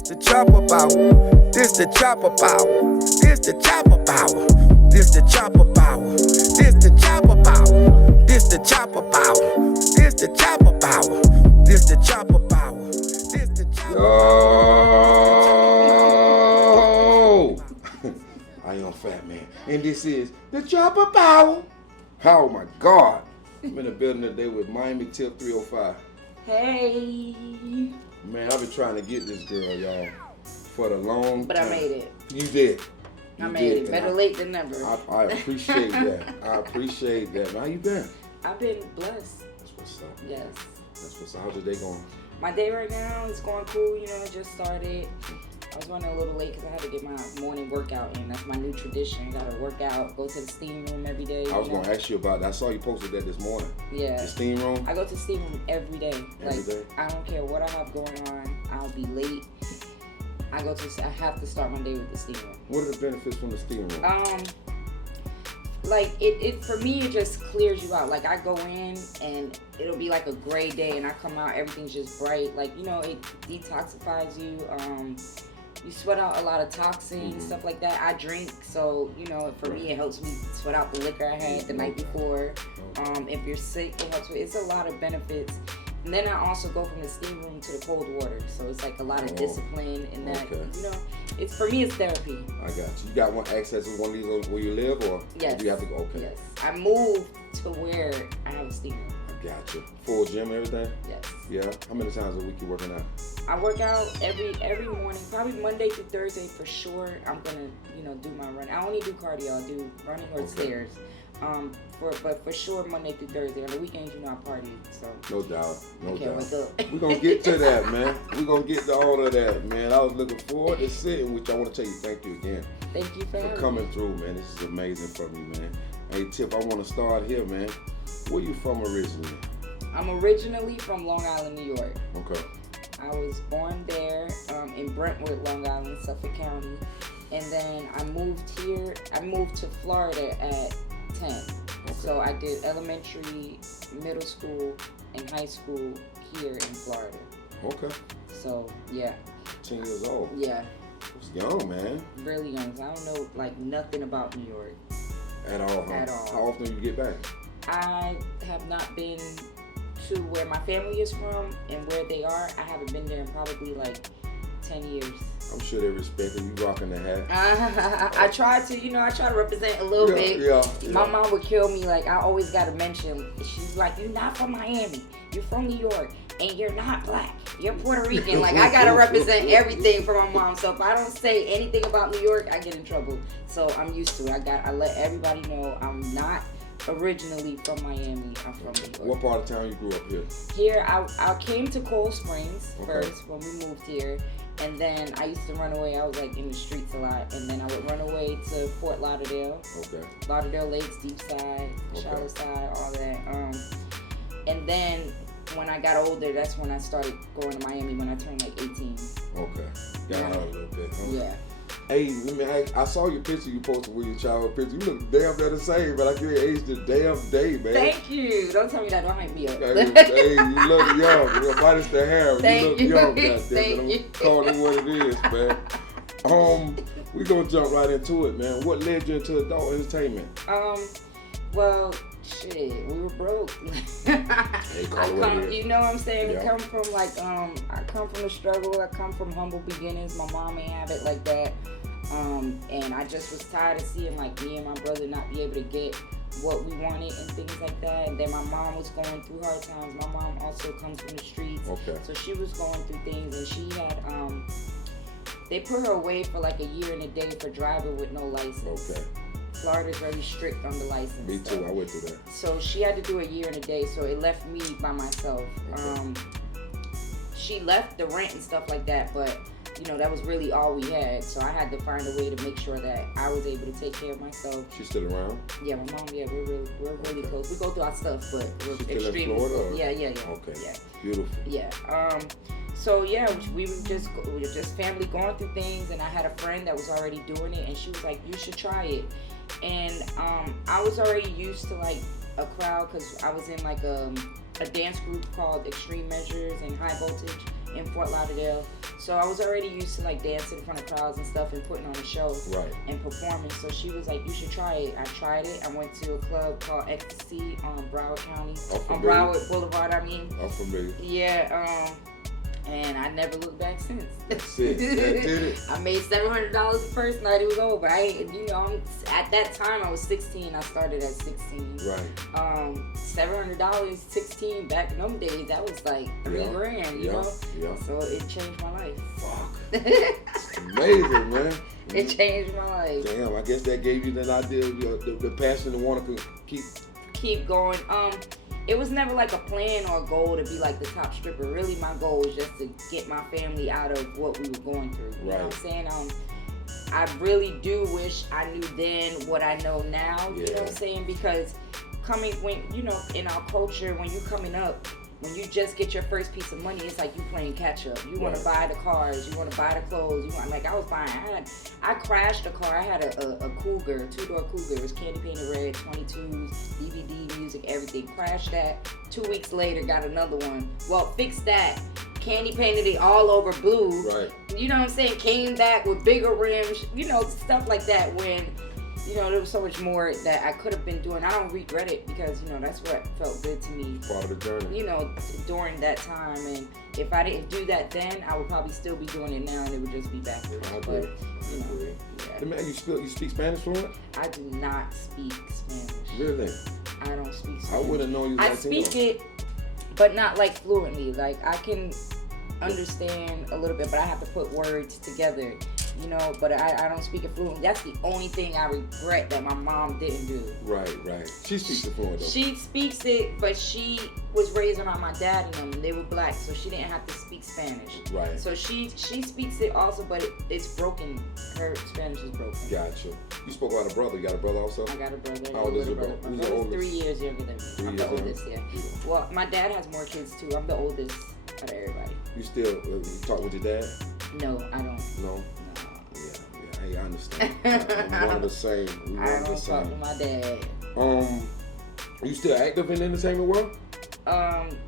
This the chopper power. This the chopper power. This the chopper power. This the chopper power. This the chopper power. This the chopper power. This the chopper power. This the chopper power. This the chopper Yo! I am Fat Man, and this is the chopper power. Oh my God! I'm in the building today with Miamitip305. Hey. Man, I've been trying to get this girl, y'all, for the long But time. I made it. You did. I made it. Better late than never. I appreciate that. I appreciate that. How you been? I've been blessed. That's what's up. Yes. That's what's up. How's your day going? My day right now is going cool. You know, just started. I was running a little late because I had to get my morning workout in. That's my new tradition. Got to work out, go to the steam room every day. I was going to ask you about that. I saw you posted that this morning. Yeah. The steam room? I go to the steam room every day. Every day? I don't care what I have going on. I'll be late. I have to start my day with the steam room. What are the benefits from the steam room? Like it for me, it just clears you out. Like I go in and it'll be like a gray day, and I come out, everything's just bright. Like, you know, it detoxifies you. You sweat out a lot of toxins, stuff like that. I drink, so, you know, for me, it helps me sweat out the liquor I had the night before. If you're sick, it helps. It's a lot of benefits. And then I also go from the steam room to the cold water, so it's like a lot of discipline in that. Okay. You know, it's for me, it's therapy. I got you. You got one access to one of these where you live, or Yes. do you have to go? Okay. Yes, I moved to where I have a steam room. I got you. Full gym, everything? Yes. Yeah. How many times a week you working out? I work out every morning, probably Monday through Thursday for sure. I'm gonna, you know, do my run. I only do cardio. I do running or stairs. But for sure Monday through Thursday. On the weekends, you know, I party. So No doubt. No doubt. wake up. We're gonna get to that, man. We're gonna get to all of that, man. I was looking forward to sitting with you. I want to tell you thank you again Thank you for coming through, man. This is amazing from you, man. Hey, Tip, I want to start here, man. Where you from originally? I'm originally from Long Island, New York. Okay. I was born there in Brentwood, Long Island, Suffolk County. And then I moved to Florida at 10. Okay. So I did elementary, middle school, and high school here in Florida. Okay. So, yeah. 10 years old. Yeah. It's young, man. Really young. So I don't know, like, nothing about New York. At all, huh? At all. How often do you get back? I have not been to where my family is from and where they are. I haven't been there in probably like 10 years. I'm sure they respect you rocking the hat. I try to represent a little bit. Yeah. My mom would kill me. Like, I always got to mention, she's like, you're not from Miami. You're from New York. And you're not black. You're Puerto Rican. Like, I got to represent everything for my mom. So if I don't say anything about New York, I get in trouble. So I'm used to it. I let everybody know I'm not originally from Miami. I'm from New York. What part of town you grew up here? Here, I came to Cold Springs first when we moved here. And then I used to run away. I was like in the streets a lot. And then I would run away to Fort Lauderdale. Okay. Lauderdale Lakes, Deep Side, Charlotte Side, all that. And then when I got older, that's when I started going to Miami when I turned like 18. Okay. Got out a little bit, huh? Yeah. Hey, let me ask, I saw your picture you posted with your childhood picture. You look damn near the same, but I can't age the damn day, man. Thank you. Don't tell me that. Don't hype me up. Hey, you look young. Minus the hair. Thank you look you. young, goddamn. Thank you. I'm calling it what it is, man. We're going to jump right into it, man. What led you into adult entertainment? Well, shit, we were broke. You know what I'm saying? Yeah. We come from like, I come from the struggle. I come from humble beginnings. My mom ain't have it like that. And I just was tired of seeing like me and my brother not be able to get what we wanted and things like that. And then my mom was going through hard times. My mom also comes from the streets. Okay. So she was going through things, and she had, they put her away for like a year and a day for driving with no license. Okay. Florida's very strict on the license. Me too. I went through that. So she had to do a year and a day, so it left me by myself. Okay. She left the rent and stuff like that, but you know, that was really all we had. So I had to find a way to make sure that I was able to take care of myself. She's still around? Yeah, my mom, yeah, we're really close. We go through our stuff, but we're She's extremely still in Florida? close. Yeah. Okay. Yeah. Beautiful. Yeah. So yeah, we were just family going through things, and I had a friend that was already doing it, and she was like, "You should try it." And I was already used to like a crowd because I was in like a dance group called Extreme Measures and High Voltage, in Fort Lauderdale. So I was already used to like dancing in front of crowds and stuff and putting on a show and performing. So she was like, you should try it. I tried it. I went to a club called Ecstasy on Broward County. On Broward Boulevard, I mean. I'm familiar. Yeah, and I never looked back since. That's it. That did it. I made $700 the first night it was over. At that time I was 16. I started at 16. Right. $700, 16 back in those days. That was like $3,000. You know. Yeah. So it changed my life. Fuck. It's amazing, man. It changed my life. Damn. I guess that gave you that idea of the passion to want to keep going. It was never like a plan or a goal to be like the top stripper. Really, my goal was just to get my family out of what we were going through. You know what I'm saying? I really do wish I knew then what I know now. You know what I'm saying? Because in our culture, when you're coming up, when you just get your first piece of money, it's like you playing catch up. You want to buy the cars, you want to buy the clothes. I was buying. I crashed a car. I had a Cougar, 2-door Cougar. It was candy painted red, 22s, DVD, music, everything. Crashed that. 2 weeks later, got another one. Well, fixed that. Candy painted it all over blue. Right. You know what I'm saying? Came back with bigger rims. Stuff like that. When there was so much more that I could have been doing. I don't regret it because, that's what felt good to me. Part of the journey. During that time. And if I didn't do that then, I would probably still be doing it now and it would just be backwards. I agree. Yeah. Man, you speak Spanish fluent? I do not speak Spanish. Really? I don't speak Spanish. I would have known you. I speak it, but not like fluently. Like I can understand a little bit, but I have to put words together. But I don't speak it fluently. That's the only thing I regret that my mom didn't do. Right. She speaks it fluent though. She speaks it, but she was raised around my dad and them, and they were black, so she didn't have to speak Spanish. Right. So she speaks it also, but it's broken. Her Spanish is broken. Gotcha. You spoke about a brother. You got a brother also? I got a brother. How old is your brother? My brother's 3 years younger than me. I'm the oldest, yeah. Well, my dad has more kids too. I'm the oldest out of everybody. You still you talk with your dad? No, I don't. No. Hey, I understand. I'm one of the same. I don't talk to my dad. You still active in the entertainment world?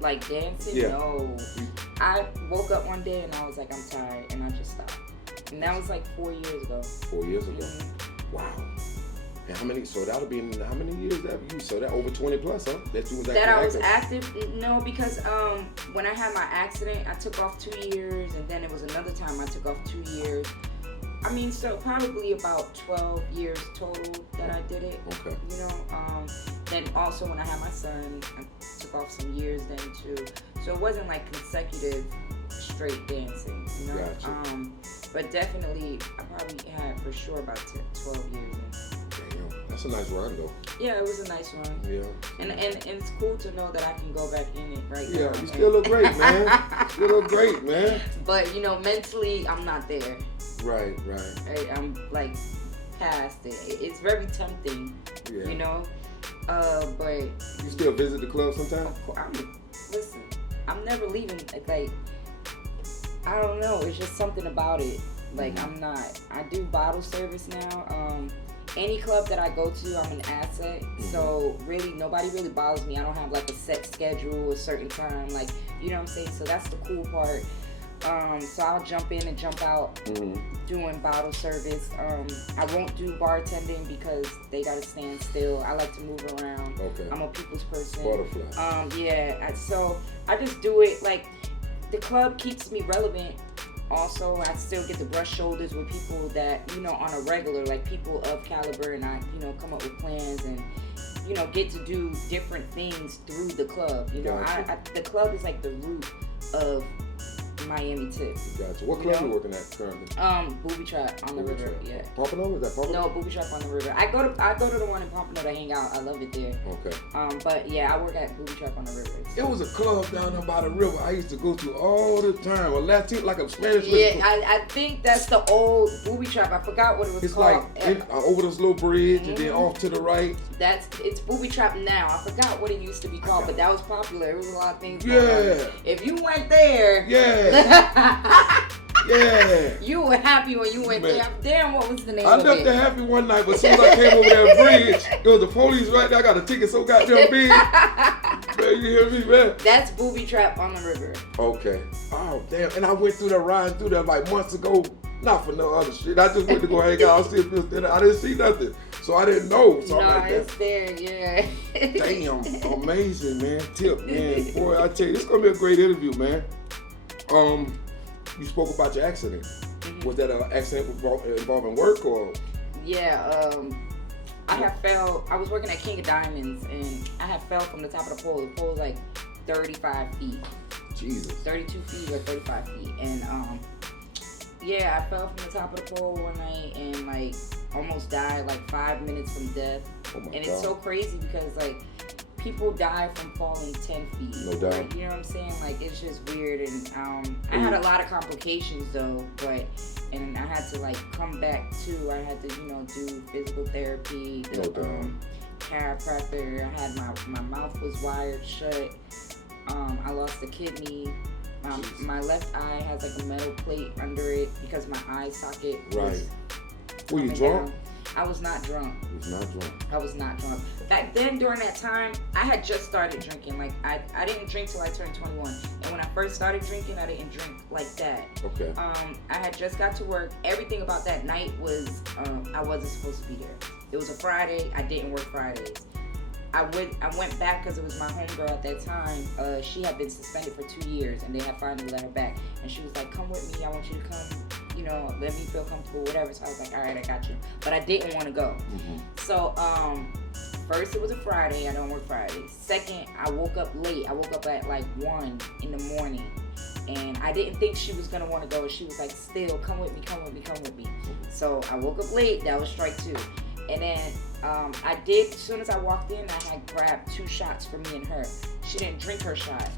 Like dancing? Yeah. No. I woke up one day and I was like, I'm tired, and I just stopped. And that was like 4 years ago. 4 years ago. Mm-hmm. Wow. And how many? So that'll be in how many years that you? So that over 20 plus, huh? That you was active. That I was active? No, because when I had my accident, I took off 2 years, and then it was another time I took off 2 years. So probably about 12 years total that I did it. Okay. Then also when I had my son, I took off some years then too. So it wasn't like consecutive straight dancing, Gotcha. But definitely, I probably had for sure about 12 years. Damn, that's a nice run though. Yeah, it was a nice run. Yeah. And it's cool to know that I can go back in it right now. Yeah, you still look great, man. You look great, man. But mentally, I'm not there. Right. I'm like past it. It's very tempting, but you still visit the club sometimes? Listen, I'm never leaving. Like I don't know. It's just something about it. Like I do bottle service now. Any club that I go to, I'm an asset. Mm-hmm. So really, nobody really bothers me. I don't have like a set schedule, a certain time. Like, you know what I'm saying? So that's the cool part. So I'll jump in and jump out doing bottle service. I won't do bartending because they gotta stand still. I like to move around. Okay. I'm a people's person. Butterfly. So I just do it. Like the club keeps me relevant. Also, I still get to brush shoulders with people that, on a regular, like people of caliber, and I, come up with plans and, get to do different things through the club. Gotcha. The club is like the root of Miamitip. Gotcha. What club are you working at currently? Booby Trap on the river. Trap. Yeah. Pompano? Is that Pompano? No, Booby Trap on the river. I go to the one in Pompano to hang out. I love it there. Okay. But yeah, I work at Booby Trap on the river. It was a club down there by the river I used to go to all the time. A Latin, like a Spanish. Yeah, I think that's the old Booby Trap. I forgot what it was called. It's like over this little bridge and then off to the right. It's Booby Trap now. I forgot what it used to be called, but that was popular. There was a lot of things going on. If you went there, yeah. You were happy when you went there. Damn, what was the name I of it? left there happy one night, but as soon as I came over that bridge, there was the police right there. I got a ticket so goddamn big. Man, you hear me, man? That's Booby Trap on the River. Okay. Oh, damn. And I went through that, riding through that like months ago. Not for no other shit. I just went to go hang out, see if it was there. I didn't see nothing. So I didn't know. So No, I'm like, it's there, yeah. damn, amazing, man. Tip, man. Boy, I tell you, this is gonna be a great interview, man. You spoke about your accident. Mm-hmm. Was that an accident involving work or? Yeah, I had fell. I was working at King of Diamonds, and I had fell from the top of the pole. The pole was like 35 feet. Jesus. 32 feet or 35 feet, and yeah, I fell from the top of the pole one night and like almost died like 5 minutes from death. Oh my and God. it's so crazy because like people die from falling 10 feet. No doubt. Like, you know what I'm saying? Like it's just weird, and I had a lot of complications though, and I had to like come back too. I had to do physical therapy, No doubt. chiropractor. I had my mouth was wired shut. I lost a kidney. My left eye has like a metal plate under it because my eye socket was Were you coming drunk? down. I was not drunk. You was not drunk. I was not drunk. Back then, during that time, I had just started drinking. Like, I didn't drink till I turned 21. And when I first started drinking, I didn't drink like that. Okay. I had just got to work. Everything about that night was, I wasn't supposed to be there. It was a Friday. I didn't work Fridays. I went back because it was my homegirl at that time. She had been suspended for 2 years, and they had finally let her back. And she was like, "Come with me. I want you to come. Let me feel comfortable, whatever." So I was like, "All right, I got you." But I didn't want to go. Mm-hmm. So first it was a Friday. I don't work Fridays. Second, I woke up late. I woke up at like 1 in the morning. And I didn't think she was gonna want to go. She was like, "Still, come with me, come with me, come with me." So I woke up late. That was strike 2. And then I did, as soon as I walked in, I had grabbed 2 shots for me and her. She didn't drink her shot.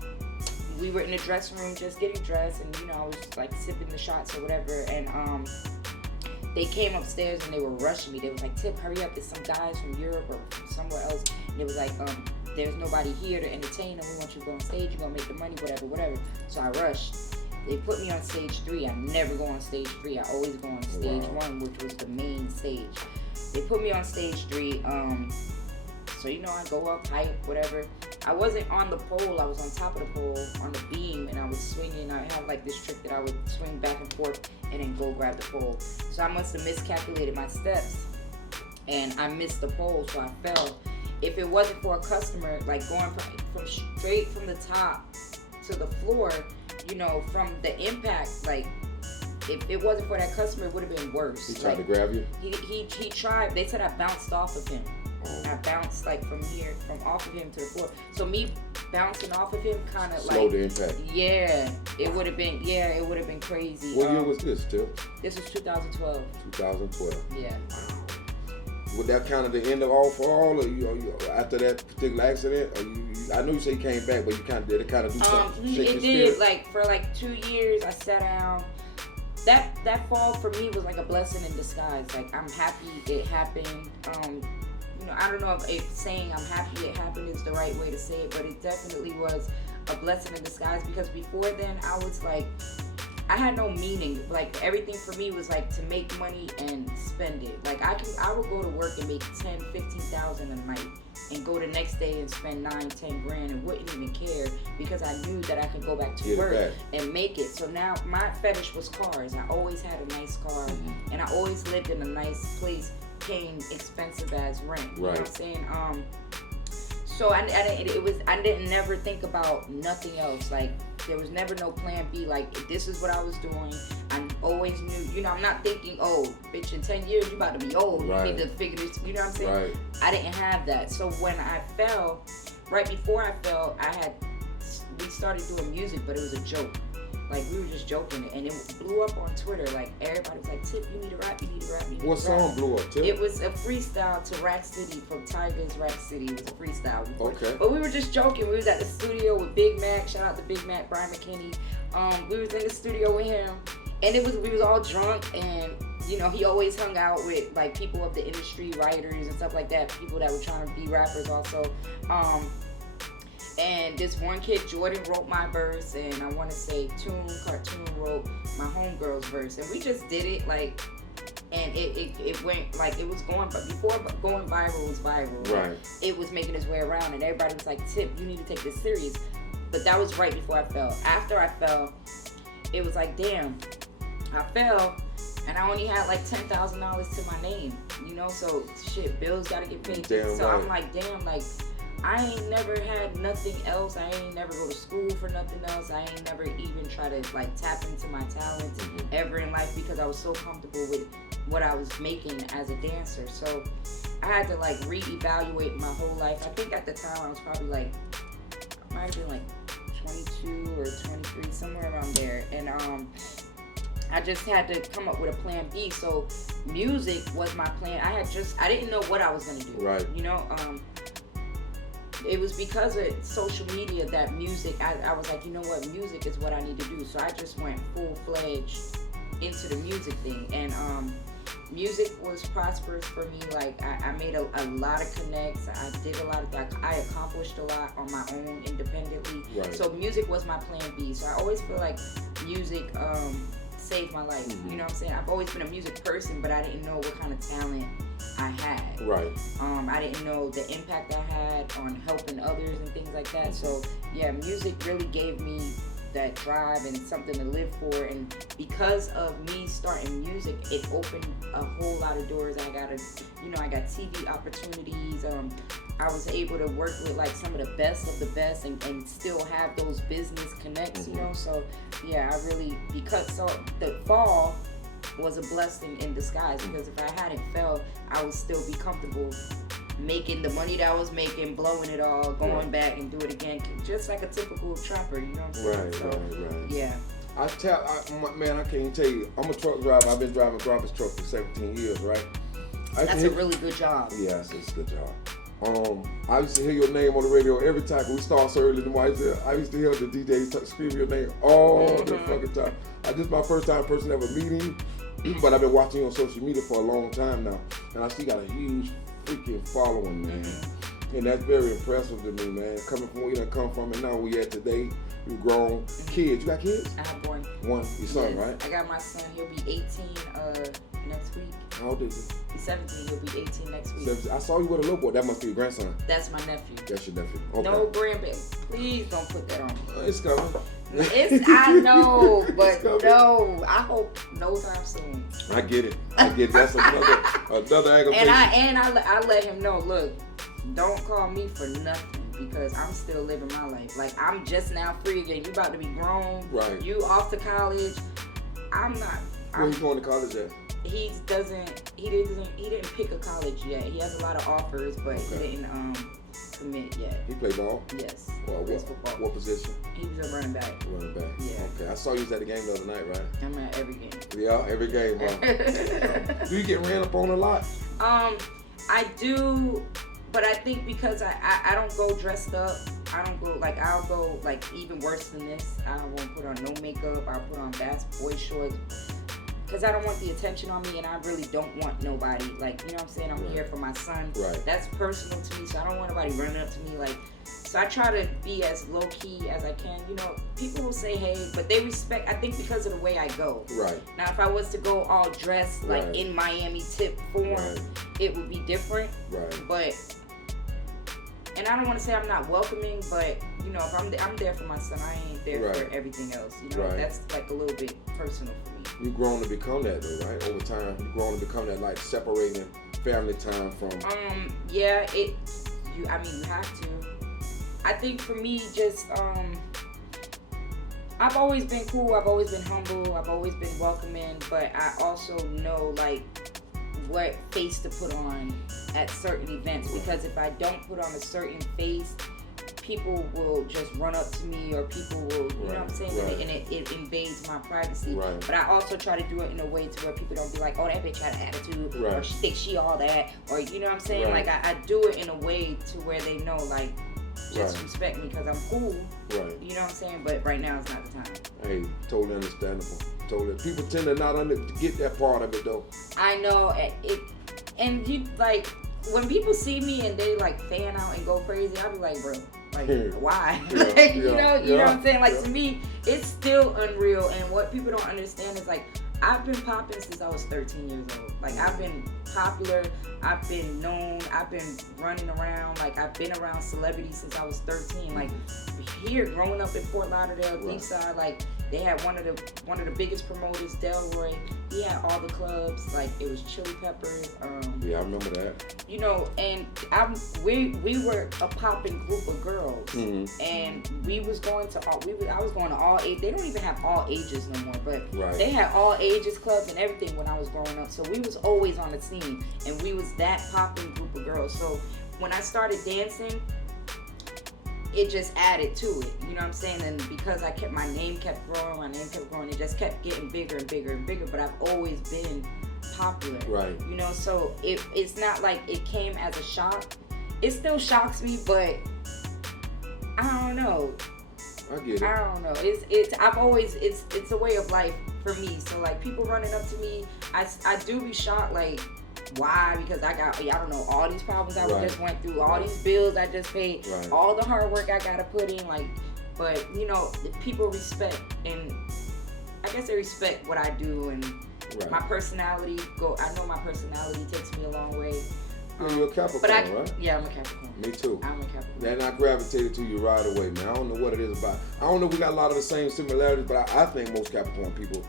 We were in the dressing room just getting dressed, and I was like sipping the shots or whatever. And they came upstairs and they were rushing me. They was like, "Tip, hurry up. There's some guys from Europe or from somewhere else." And it was like, "There's nobody here to entertain them. We want you to go on stage. You're going to make the money, whatever." So I rushed. They put me on stage 3. I never go on stage 3. I always go on stage 1, which was the main stage. They put me on stage 3. So I go up, hype, whatever. I wasn't on the pole. I was on top of the pole, on the beam, and I was swinging. I had like this trick that I would swing back and forth and then go grab the pole. So I must have miscalculated my steps, and I missed the pole, so I fell. If it wasn't for a customer, like going from straight from the top to the floor, from the impact, like if it wasn't for that customer, it would have been worse. He tried to grab you? He tried. They said I bounced off of him. I bounced like from off of him to the floor. So me bouncing off of him kind of like slowed the impact. Yeah, it would have been crazy. What year was this, Tip? This was 2012. 2012. Yeah. Would that kind of the end of all for all, or you after that particular accident? Or I know you say you came back, but did it kind of do something? Shake It your did. spirit? Like for like 2 years, I sat down. That fall for me was like a blessing in disguise. Like I'm happy it happened. I don't know if saying I'm happy it happened is the right way to say it, but it definitely was a blessing in disguise because before then I was like, I had no meaning. Like everything for me was like to make money and spend it. Like I would go to work and make 10, 15,000 a night and go the next day and spend 9, 10 grand and wouldn't even care because I knew that I could go back to work and make it. So now my fetish was cars. I always had a nice car and I always lived in a nice place paying expensive as rent. You know what I'm saying? So I didn't never think about nothing else. Like there was never no plan B. Like this is what I was doing. I always knew. I'm not thinking, oh, bitch, in 10 years you about to be old. You need to figure this. You know what I'm saying? Right. I didn't have that. So when I fell, right before I fell, we started doing music, but it was a joke. Like we were just joking, and it blew up on Twitter. Like everybody was like, "Tip, you need to rap, you need to rap, you need What to rap." song blew up, Tip? It was a freestyle to Rack City from Tiger's Rack City. It was a freestyle. Okay. But we were just joking. We was at the studio with Big Mac. Shout out to Big Mac, Brian McKinney. We was in the studio with him, and we was all drunk, and he always hung out with like people of the industry, writers and stuff like that, people that were trying to be rappers also. And this one kid, Jordan, wrote my verse, and I want to say Cartoon wrote my homegirl's verse, and we just did it like, and it went like it was going, but before going viral was viral. Right. It was making its way around, and everybody was like, "Tip, you need to take this serious." But that was right before I fell. After I fell, it was like, damn, I fell, and I only had like $10,000 to my name, you know. So shit, bills gotta get paid. Damn so right. I'm like, damn, like I ain't never had nothing else. I ain't never go to school for nothing else. I ain't never even try to like tap into my talents ever in life because I was so comfortable with what I was making as a dancer. So I had to like reevaluate my whole life. I think at the time I was probably like, I might have been like 22 or 23, somewhere around there. And I just had to come up with a plan B. So music was my plan. I didn't know what I was gonna do. Right. You know, it was because of social media that music, I was like, you know what, music is what I need to do. So I just went full-fledged into the music thing. And music was prosperous for me. Like I made a lot of connects. I did a lot of that. I accomplished a lot on my own independently. Right. So music was my plan B. So I always feel like music saved my life. You know what I'm saying? I've always been a music person, but I didn't know what kind of talent I had. Right. I didn't know the impact I had on helping others and things like that. So yeah, music really gave me that drive and something to live for. And because of me starting music, it opened a whole lot of doors. I got TV opportunities. I was able to work with like some of the best of the best and still have those business connects, you know. So yeah, I really, so the fall was a blessing in disguise, because if I hadn't fell, I would still be comfortable making the money that I was making, blowing it all, going back and do it again, just like a typical trapper, you know what I'm saying? Right. Yeah. Man, I can't even tell you. I'm a truck driver. I've been driving garbage truck for 17 years, right? That's a really good job. Yeah, it's a good job. I used to hear your name on the radio every time we start so early in the morning. I used to hear the DJ scream your name all the fucking time. This is my first time person ever meeting you, but I've been watching you on social media for a long time now, and I see you got a huge freaking following, man. And that's very impressive to me, man. Coming from where you done come from and now where you at today, you grown. Kids, you got kids? I have one. One, your son, right? I got my son, he'll be 18 next week. How old is he? He's 17, he'll be 18 next week. 17. I saw you with a little boy. That must be your grandson. That's my nephew. That's your nephew. Okay. No grandbaby. Please don't put that on me. It's coming. I know, but no. I hope no time soon. I get it. That's another aggravation. And I let him know, look, don't call me for nothing, because I'm still living my life. Like, I'm just now free again. You about to be grown. Right. You off to college. I'm not. Where you going to college at? He didn't pick a college yet. He has a lot of offers, but he didn't commit yet. He play ball? Yes. Plays football. What position? He was a running back. Running back. Yeah. Okay. I saw you was at the game the other night, right? I'm at every game. Yeah, every game, huh? Do you get ran up on a lot? I do, but I think because I don't go dressed up. I don't go, like, I'll go, like, even worse than this. I won't put on no makeup. I'll put on boy shorts. Because I don't want the attention on me, and I really don't want nobody, like, you know what I'm saying? I'm here for my son. Right. That's personal to me, so I don't want nobody running up to me, like, so I try to be as low-key as I can. You know, people will say, hey, but they respect, I think, because of the way I go. Right. Now, if I was to go all dressed, like, in Miamitip form, it would be different. Right. But, and I don't want to say I'm not welcoming, but, you know, if I'm there for my son, I ain't there for everything else. You know, that's, like, a little bit personal for me. You've grown to become that, though, right? Over time, you've grown to become that, like, separating family time from... Yeah, you have to. I think for me, just, I've always been cool, I've always been humble, I've always been welcoming, but I also know, like, what face to put on at certain events, because if I don't put on a certain face, people will just run up to me, or people will, you know what I'm saying? And it invades my privacy. Right. But I also try to do it in a way to where people don't be like, oh, that bitch had an attitude, or she thinks she all that, or, you know what I'm saying? Like, I do it in a way to where they know, like, just respect me because I'm cool. Right. You know what I'm saying? But right now is not the time. Hey, totally understandable. Totally. People tend to not get that part of it, though. I know. And you, like, when people see me and they, like, fan out and go crazy, I'll be like, bro, Like, Yeah. why? Yeah, Like, you know what I'm saying? Like, yeah. to me, it's still unreal. And what people don't understand is, like, I've been popping since I was 13 years old. Like, I've been popular. I've been known. I've been running around. Like, I've been around celebrities since I was 13. Like, here, growing up in Fort Lauderdale, Right. Eastside, like, they had one of the biggest promoters, Delroy. He had all the clubs. Like, it was Chili Peppers. Yeah, I remember that. You know, and we were a popping group of girls, and we was going to all. I was going to all age. They don't even have all ages no more, but Right. they had all ages clubs and everything when I was growing up. So we was always on the scene, and we was that popping group of girls. So when I started dancing, it just added to it. You know what I'm saying? And because my name kept growing, it just kept getting bigger and bigger and bigger. But I've always been popular. Right. You know, so it's not like it came as a shock. It still shocks me, but I don't know. I get it. I don't know. It's a way of life for me. So like people running up to me, I do be shocked. Like, why? Because I don't know, all these problems I Right. just went through, all these bills I just paid, Right. all the hard work I gotta put in. Like, but you know, people respect, and I guess they respect what I do and Right. my personality. I know my personality takes me a long way. Yeah, you're a Capricorn, right? Yeah, I'm a Capricorn. Me too. I'm a Capricorn. Then I gravitated to you right away, man. I don't know what it is about. I don't know if we got a lot of the same similarities, but I think most Capricorn people,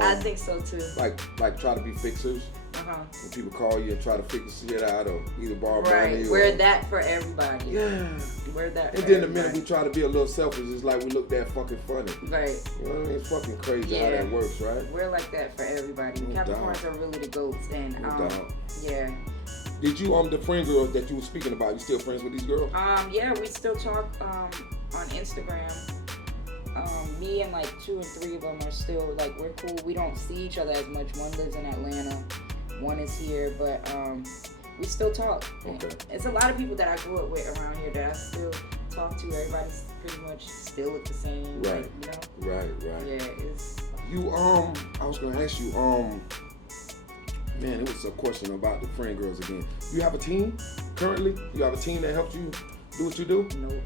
I think so too. like try to be fixers. When people call you and try to figure shit out, or either borrow money. Right. Or, We're that for everybody. Yeah. We're that. And for then the minute everybody. we try to be a little selfish, it's like we look that fucking funny. Right. You know what I mean? It's fucking crazy how Yeah. that works, right? We're like that for everybody. No Capricorns doubt. are really the goats, and No doubt. yeah. Did you the friend girls that you were speaking about? You still friends with these girls? Yeah, we still talk on Instagram. Me and like 2 or 3 of them are still like, we're cool. We don't see each other as much. One lives in Atlanta, one is here, but we still talk. Okay. It's a lot of people that I grew up with around here that I still talk to. Everybody's pretty much still look the same. Right. Like, you know? Right. Yeah, it's. You I was gonna ask you man, it was a question about the friend girls again. You have a team currently? You have a team that helps you do what you do? Nope.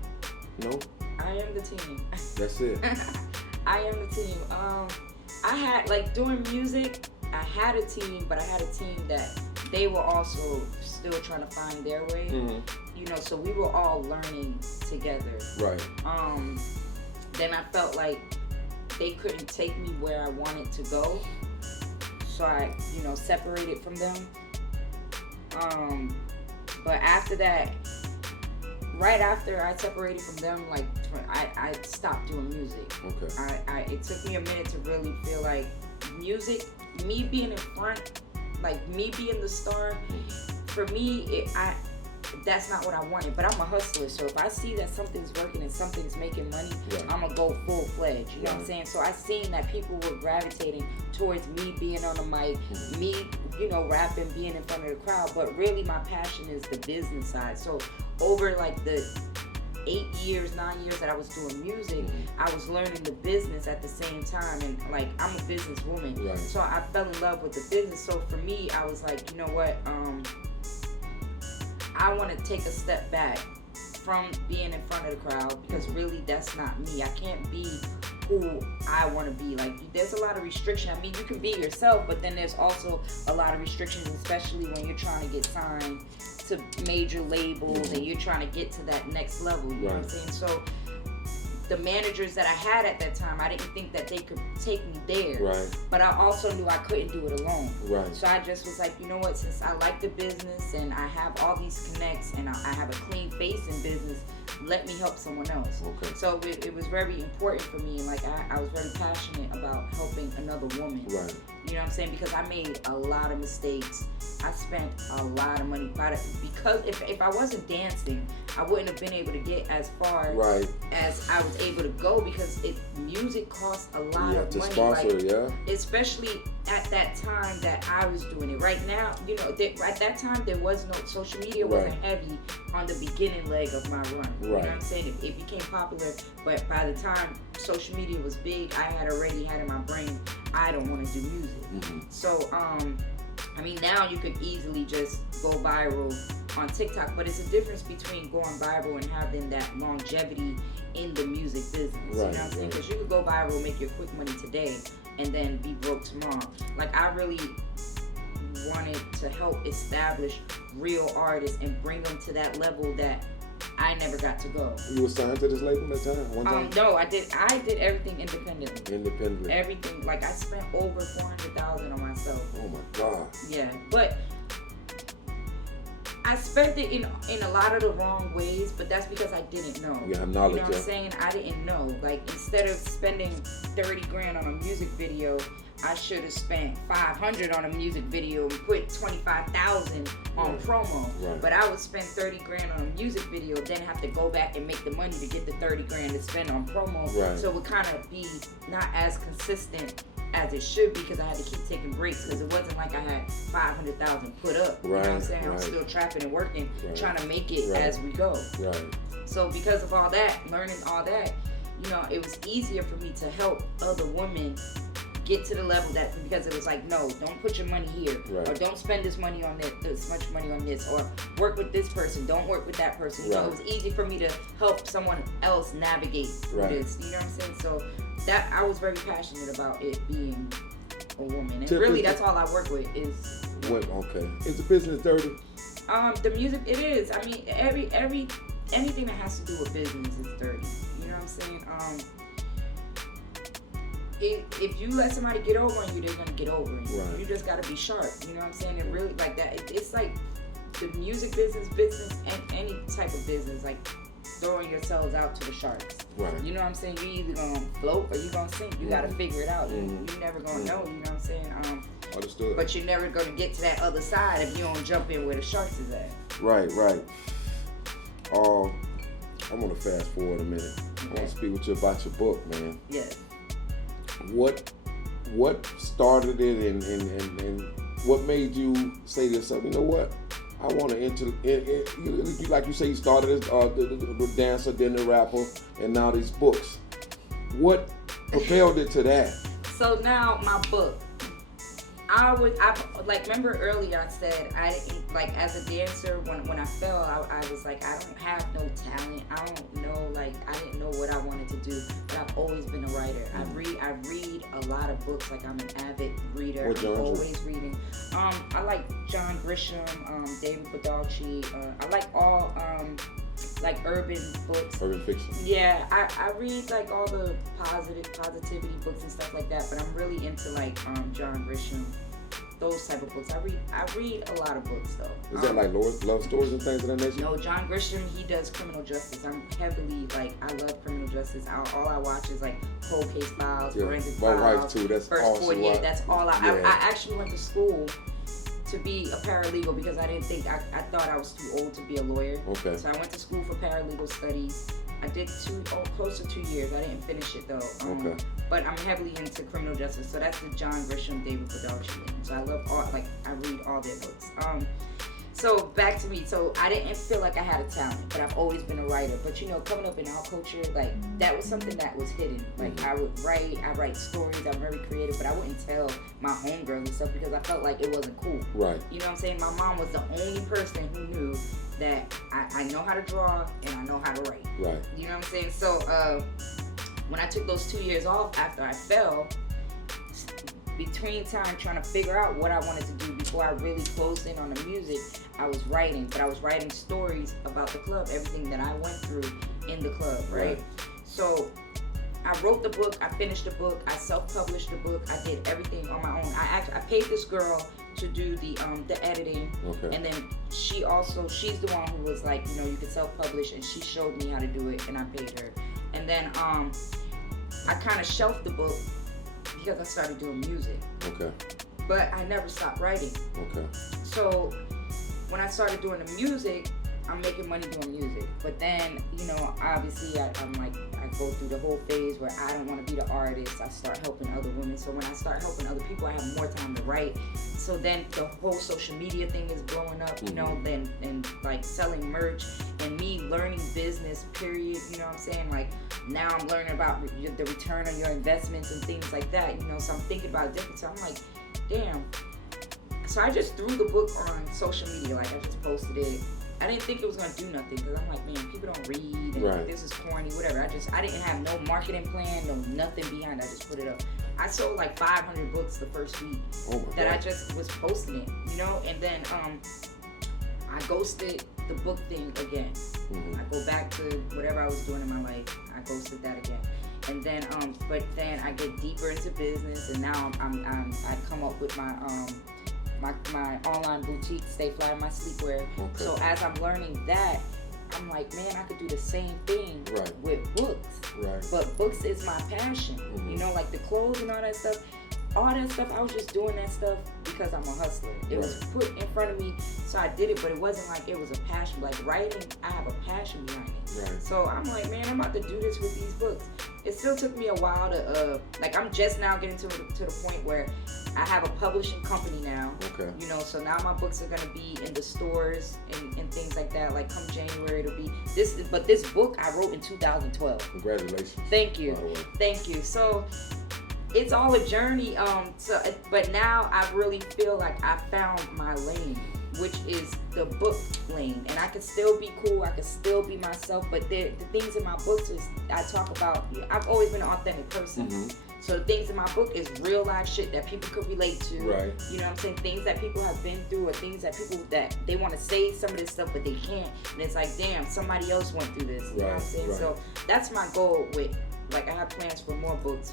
No. I am the team. That's it. I am the team. I had, like, doing music, I had a team, but I had a team that they were also still trying to find their way. You know, so we were all learning together. Right. Then I felt like they couldn't take me where I wanted to go. So I, you know, separated from them. But after that, right after I separated from them, like, I stopped doing music. Okay. It took me a minute to really feel like music, me being in front, like me being the star, for me, that's not what I wanted. But I'm a hustler, so if I see that something's working and something's making money, Right. I'm gonna go full-fledged. You know what I'm Right. saying? So I seen that people were gravitating towards me being on the mic, me, you know, rapping, being in front of the crowd. But really, my passion is the business side. So over like the 9 years that I was doing music, I was learning the business at the same time, and like, I'm a businesswoman. Right. So I fell in love with the business. So for me, I was like, you know what, I want to take a step back from being in front of the crowd, because really that's not me. I can't be who I want to be. Like, there's a lot of restriction. I mean, you can be yourself, but then there's also a lot of restrictions, especially when you're trying to get signed to major labels and you're trying to get to that next level. You know what I'm saying? So the managers that I had at that time, I didn't think that they could take me there. Right. But I also knew I couldn't do it alone. Right. So I just was like, you know what, since I like the business and I have all these connects and I have a clean face in business, let me help someone else. Okay. So it was very important for me. Like, I was very passionate about helping another woman. Right. You know what I'm saying? Because I made a lot of mistakes. I spent a lot of money. Because if I wasn't dancing, I wouldn't have been able to get as far as I was able to go, because music costs a lot of to money. sponsor, like, especially at that time that I was doing it. Right now, you know, at that time there was no social media, wasn't heavy on the beginning leg of my run. You know what I'm saying? It became popular, but by the time social media was big, I had already had in my brain, I don't want to do music. So I mean, now you could easily just go viral on TikTok, but it's a difference between going viral and having that longevity in the music business. You know what I'm saying? Because you could go viral, make your quick money today, and then be broke tomorrow. Like, I really wanted to help establish real artists and bring them to that level that I never got to go. You were signed to this label at that time? One time? No, I did everything independently. Independently. Everything. Like, I spent over $400,000 on myself. Oh my God. Yeah, but I spent it in a lot of the wrong ways, but that's because I didn't know. You have knowledge. You know what I'm saying? I didn't know. Like, instead of spending 30 grand on a music video, I should have spent $500 on a music video and put 25,000 on promo. Right. But I would spend 30 grand on a music video, then have to go back and make the money to get the 30 grand to spend on promo. Right. So it would kind of be not as consistent as it should be, because I had to keep taking breaks, because it wasn't like I had 500,000 put up. You know what I'm saying? I'm still trapping and working, trying to make it as we go. Right. So because of all that, learning all that, you know, it was easier for me to help other women get to the level that, because it was like, no, don't put your money here, or don't spend this money on this much money on this, or work with this person, don't work with that person. You know, it was easy for me to help someone else navigate through this. You know what I'm saying? So that, I was very passionate about it being a woman, and really that's all I work with is. Okay. Is the business dirty? The music, it is. I mean, anything that has to do with business is dirty. You know what I'm saying? If you let somebody get over on you, they're gonna get over on you. You just gotta be sharp. You know what I'm saying? And really, like that, it's like the music business, and any type of business, like throwing yourselves out to the sharks. Right. You know what I'm saying? You either gonna float or you gonna sink. You gotta figure it out. You're never gonna know. You know what I'm saying? Understood. But you're never gonna get to that other side if you don't jump in where the sharks is at. Right. I'm gonna fast forward a minute. I want to speak with you about your book, man. Yes. What started it, and what made you say to yourself, you know what? I want to enter. Like you say, you started as the dancer, then the rapper, and now these books. What propelled it to that? So now my book. I remember earlier I said I didn't, like, as a dancer, when I fell, I was like, I don't have no talent. I don't know, like, I didn't know what I wanted to do, but I've always been a writer. I read a lot of books. Like, I'm an avid reader. What genre? I'm always reading. I like John Grisham, David Baldacci. I like all like urban books. Urban fiction. Yeah, I read like all the positivity books and stuff like that, but I'm really into like John Grisham, those type of books. I read a lot of books though. Is that like love stories and things of that nature? No, John Grisham, he does criminal justice. I'm heavily, like, I love criminal justice. All I watch is like cold case files, forensic files. My wife too. That's First awesome. 48. That's all I actually went to school to be a paralegal because I didn't think, I thought I was too old to be a lawyer. Okay. So I went to school for paralegal studies. I did close to 2 years. I didn't finish it though. Okay. But I'm heavily into criminal justice. So that's the John Grisham, David Baldacci thing. So I love I read all their books. So back to me. So I didn't feel like I had a talent, but I've always been a writer. But you know, coming up in our culture, like that was something that was hidden. Like I write stories. I'm very creative, but I wouldn't tell my homegirls and stuff because I felt like it wasn't cool. Right. You know what I'm saying? My mom was the only person who knew that I know how to draw and I know how to write. Right. You know what I'm saying? So when I took those 2 years off after I fell, between time trying to figure out what I wanted to do before I really closed in on the music, I was writing. But I was writing stories about the club, everything that I went through in the club, right? So I wrote the book, I finished the book, I self-published the book, I did everything on my own. I paid this girl to do the editing, and then she's the one who was like, you know, you can self-publish, and she showed me how to do it, and I paid her. And then I kind of shelved the book because I started doing music. Okay. But I never stopped writing. Okay. So when I started doing the music, I'm making money doing music. But then, you know, obviously I go through the whole phase where I don't want to be the artist. I start helping other women. So when I start helping other people, I have more time to write. So then the whole social media thing is blowing up, you know, and like selling merch and me learning business, period. You know what I'm saying? Like now I'm learning about the return on your investments and things like that, you know, so I'm thinking about it different. So I'm like, damn. So I just threw the book on social media. Like I just posted it I didn't think it was gonna do nothing because I'm like, man, people don't read and Right. this is corny, whatever. I didn't have no marketing plan, no nothing behind it. I just put it up. I sold like 500 books the first week that I just was posting it, you know, and then I ghosted the book thing again. I go back to whatever I was doing in my life. I ghosted that again. And then, but then I get deeper into business, and now I come up with my online boutique, Stay Fly in my sleepwear. Okay. So as I'm learning that, I'm like, man, I could do the same thing with books. Right. But books is my passion. You know, like the clothes and all that stuff. All that stuff, I was just doing that stuff because I'm a hustler. It was put in front of me, so I did it, but it wasn't like it was a passion. Like writing, I have a passion behind it. Right. So I'm like, man, I'm about to do this with these books. It still took me a while to, like, I'm just now getting to the point where I have a publishing company now. Okay. You know, so now my books are gonna be in the stores and things like that. Like come January, it'll be this. But this book I wrote in 2012. Congratulations. Thank you. By the way. Thank you. So it's all a journey. But now I really feel like I found my lane, which is the book lane, and I can still be cool. I can still be myself. But the things in my books is I talk about. I've always been an authentic person. So the things in my book is real life shit that people could relate to. Right. You know what I'm saying? Things that people have been through, or things that people that they want to say some of this stuff but they can't. And it's like, damn, somebody else went through this. You know what I'm saying? Right. So that's my goal with, like, I have plans for more books.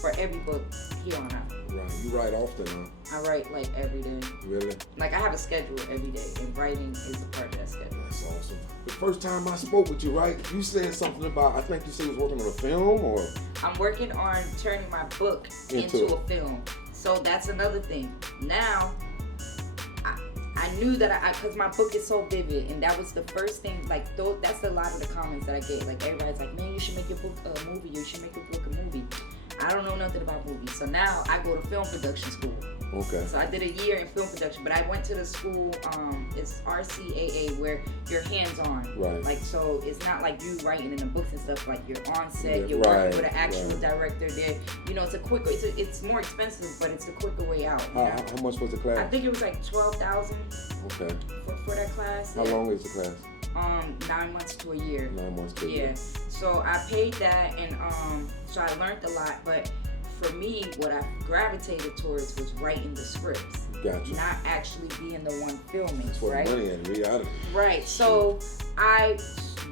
For every book here on out. Right. You write often, huh? I write like every day. Really? Like I have a schedule every day, and writing is a part of that schedule. That's awesome. The first time I spoke with you, right? You said something about, I think you said you was working on a film, or? I'm working on turning my book into a film. So that's another thing. Now, I knew that because my book is so vivid, and that was the first thing, like, that's a lot of the comments that I get. Like, everybody's like, man, you should make your book a movie. You should make your book a movie. I don't know nothing about movies. So now I go to film production school. Okay. So I did a year in film production, but I went to the school, it's RCAA, where you're hands-on. Right. Like, so it's not like you writing in the books and stuff, like you're on set, Yeah, you're right, working with an actual right. director there. You know, it's more expensive, but it's a quicker way out. You know? How much was the class? I think it was like $12,000 Okay. for that class. How long is the class? 9 months to a year. 9 months to a Yeah. year. So I paid that, and so I learned a lot. But for me, what I gravitated towards was writing the scripts, Gotcha. not actually being the one filming. That's where right? the money in reality. Right. So I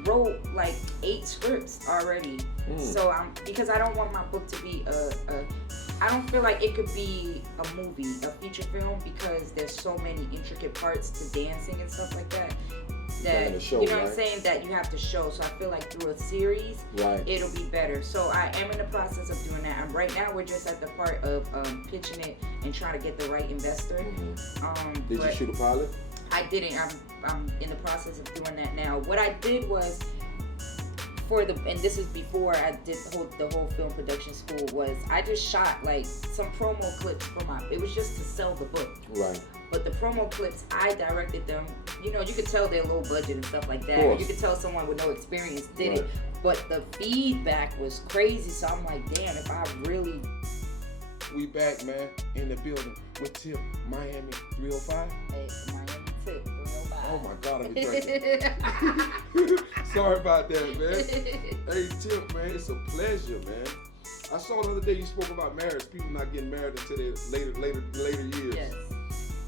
wrote like 8 scripts already. So because I don't want my book to be I don't feel like it could be a movie, a feature film, because there's so many intricate parts to dancing and stuff like that. That show, you know right? what I'm saying, that you have to show. So I feel like through a series, it'll be better. So I am in the process of doing that. Right now we're just at the part of pitching it and trying to get the right investor. Did you shoot a pilot? I didn't. I'm in the process of doing that now. What I did was, and this is before I did the whole film production school, was I just shot like some promo clips for it was just to sell the book. Right. But the promo clips, I directed them. You know, you could tell they're low budget and stuff like that. Of course. You could tell someone with no experience did it. But the feedback was crazy. So I'm like, damn, if I really... We back, man, in the building with Tip, Miamitip305. Hey, Miamitip305. Oh my God, I've been drinking. Sorry about that, man. Hey, Tip, man, it's a pleasure, man. I saw the other day you spoke about marriage, people not getting married until their later years. Yes.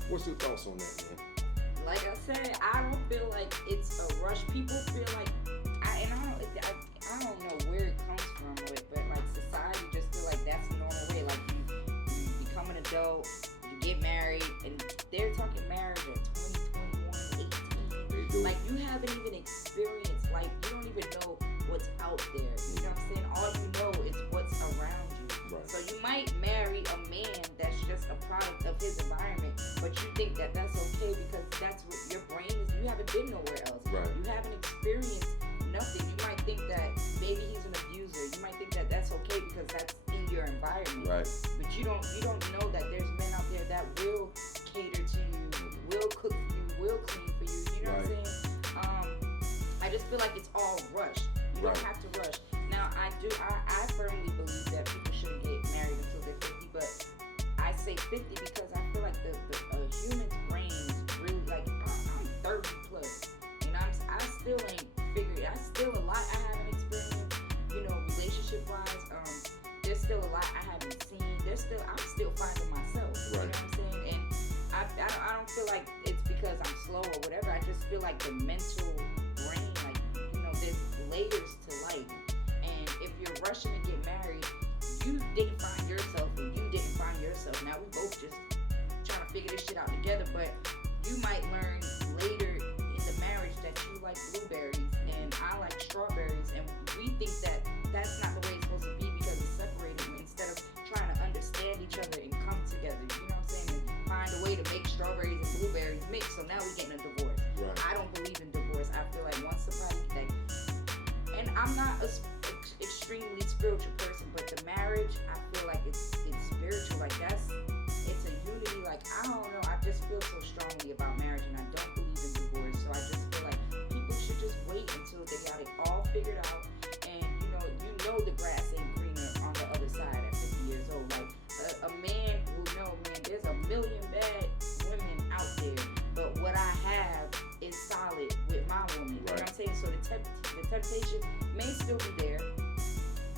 What's your thoughts on that, man? Like I said, I don't feel like it's a rush. People feel like, I don't know where it comes from, but like society just feel like that's the normal way. Like you become an adult, you get married, and they're talking marriage at 20, 21, 18. They do. Like you haven't even experienced life. You don't even know what's out there. You know what I'm saying? All you know is what's around you. Right. So you might marry a man that's just a product of his environment, but you think that that's okay because that's what your brain is. You haven't been nowhere else. Right. You haven't experienced nothing. You might think that maybe he's an abuser. You might think that that's okay because that's in your environment. Right. But you don't know that there's men out there that will cater to you, will cook for you, will clean for you. You know what I'm saying? I just feel like it's all rushed. You don't have to rush. Now, I firmly believe that people shouldn't get married until they're 50, but I say 50 because I feel like the human's brain is really, like, I'm 30 plus, still ain't figured. I still a lot I haven't experienced. You know, relationship wise. There's still a lot I haven't seen. I'm still finding myself. You know what I'm saying? And I don't feel like it's because I'm slow or whatever. I just feel like the mental brain, like, you know, there's layers to life. And if you're rushing to get married, you didn't find yourself and you didn't find yourself. Now we both just trying to figure this shit out together. But you might learn later in the marriage that you like blueberries and I like strawberries. And we think that that's not the way it's supposed to be because it's separated instead of trying to understand each other and come together. You know what I'm saying? And find a way to make strawberries and blueberries mix. So now we're getting a divorce. Right. I don't believe in divorce. I feel like once somebody, like, and I'm not a extremely spiritual person, but the marriage, I feel like it's spiritual. Like it's a unity. Like, I don't know. I just feel so strongly about marriage and I don't believe in divorce. So I just feel like people should just wait until they got it all figured out. And you know the grass ain't greener on the other side at 50 years old. Like a man will know, man, there's a million bad women out there, but what I have is solid with my woman. You know what I'm saying? So the temptation may still be there,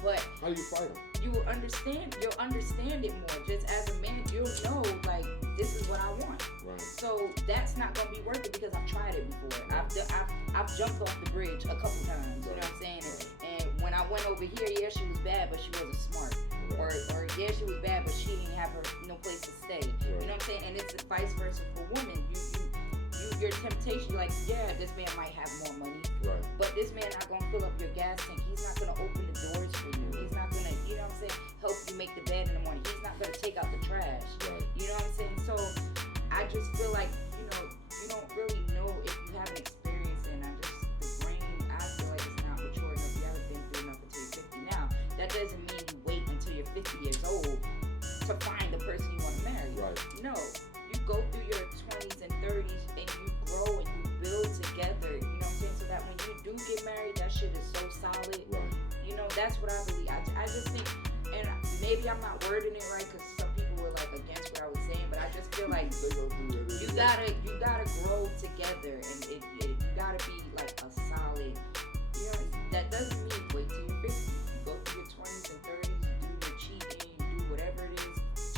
but how do you fight them? You'll understand it more. Just as a man, you'll know, like, this is what I want. Right. So that's not gonna be worth it because I've tried it before. I've jumped off the bridge a couple times. You know what I'm saying? And when I went over here, yeah, she was bad, but she wasn't smart. Or yeah, she was bad, but she didn't have no place to stay. You know what I'm saying? And it's vice versa for women. Your temptation, like, yeah, this man might have more money, but this man not gonna fill up your gas tank. He's not gonna open the doors for you. He's not gonna, you know what I'm saying, help you make the bed in the morning. He's not gonna take out the trash. You know what I'm saying? So I just feel like, you don't really know if you haven't experienced it. And the brain, I feel like it's not mature enough. You haven't been through enough until you're 50. Now, that doesn't mean you wait until you're 50 years old to find the person you want to marry. No, you go through your 20s and 30s and you grow and you build together. You know what I'm saying? So that when you do get married, that shit is so solid. You know, that's what I believe. I just think, and maybe I'm not wording it right because some people were like against what I was saying, but I just feel like you gotta grow together and you gotta be like a solid. You know, that doesn't mean wait till you're 50. You go through your 20s and 30s, you do your cheating, you do whatever it is,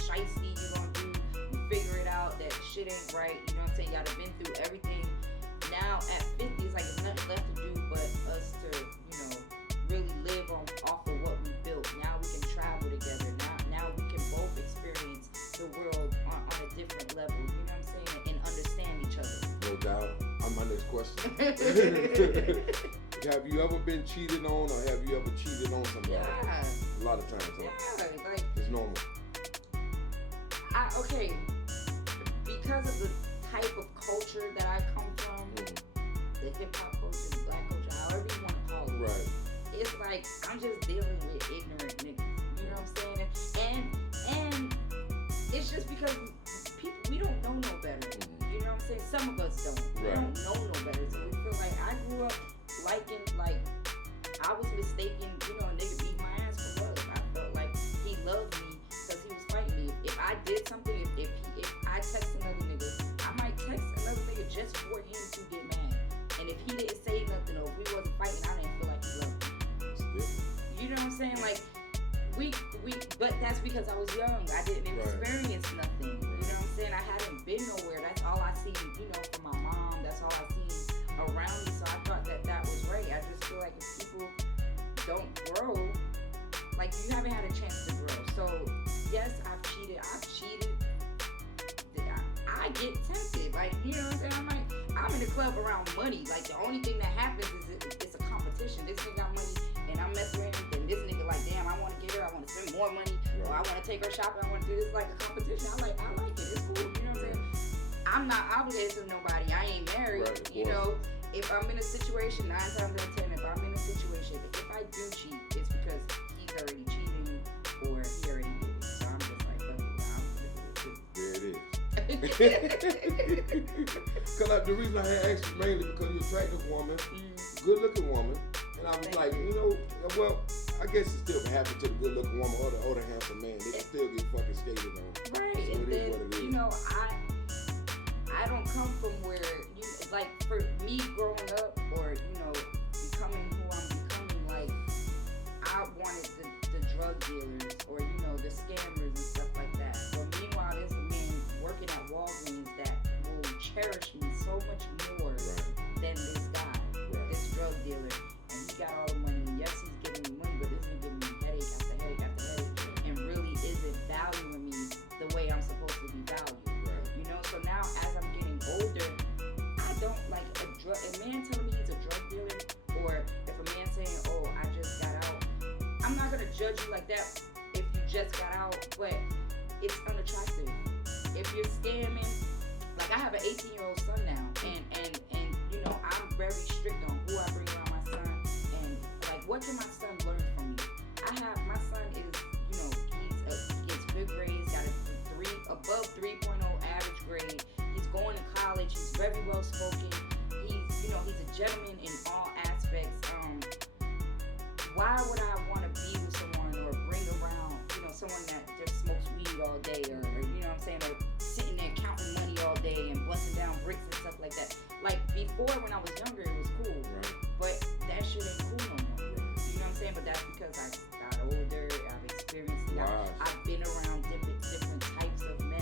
shiesty you gonna do, you figure it out that shit ain't right. You know what I'm saying? Y'all have been through everything. Now at 50, it's like there's nothing left to do but us to, really live off of what we built. Now we can travel together. Now we can both experience the world on a different level. You know what I'm saying? And understand each other. No doubt. On my next question. Have you ever been cheated on, or have you ever cheated on somebody? Yeah. A lot of times. Huh? Yeah, like it's normal. Okay, because of the type of culture that I come from, the hip hop culture, the black culture, however you want to call it. It's like I'm just dealing with ignorant niggas. You know what I'm saying? And it's just because we don't know no better. You know what I'm saying? Some of us don't. We don't know no better. So we feel like I grew up liking, like, I was mistaken, a nigga beat my ass for love. I felt like he loved me because he was fighting me. If I did something, if I text another nigga, I might text another nigga just for him to get mad. And if he didn't say nothing or if we wasn't fighting, I didn't feel like he loved me. You know what I'm saying? Like, but that's because I was young. I didn't experience nothing. You know what I'm saying? I hadn't been nowhere. That's all I seen, from my mom. That's all I seen around me. So I thought that was right. I just feel like if people don't grow, like, you haven't had a chance to grow. So yes, I've cheated. I get tempted. Like, you know what I'm saying? I'm in the club around money. Like, the only thing that happens is it's a competition. This nigga got money and I'm messing with him. And this nigga like, damn, I want to get her. I want to spend more money. Or I want to take her shopping. I want to do this. Like a competition. I like it. It's cool. You know what I'm saying? I'm not obligated to nobody. I ain't married. If I'm in a situation, 9 times out of 10, if I'm in a situation, if I do cheat, it's because he's already cheating or he already did it. So I'm just like, fuck it. There it is. Cause the reason I had asked you mainly because you're an attractive woman, good looking woman, and I was like, well, I guess it still can happen to the good looking woman or the handsome man. They can still get fucking skated on. Right, so and then I don't come from where like for me growing up, or wanted the drug dealers or, you know, the scammers and stuff like that. But meanwhile, there's a man working at Walgreens that will cherish me so much more than this guy, this drug dealer. And he got all the money. And yes, he's giving me money, but this is giving me headache after headache after headache, and really isn't valuing me the way I'm supposed to be valued. You know, so now as I'm getting older, I don't like a man telling me he's a drug dealer, or if a man saying, oh, I just got out. I'm not gonna judge you like that if you just got out, but it's unattractive. If you're scamming, like I have an 18-year-old son now, and you know, I'm very strict on who I bring around my son, and like, what can my son learn from me? My son is, you know, he gets good grades, got a above 3.0 average grade. He's going to college. He's very well spoken. He's, you know, he's a gentleman in all aspects. Why would I want to be with someone or bring around, you know, someone that just smokes weed all day, or you know what I'm saying, or sitting there counting money all day and busting down bricks and stuff like that? Like before, when I was younger, it was cool, but that shit ain't cool no more. You know what I'm saying? But that's because I got older. I've experienced it. I've been around different types of men.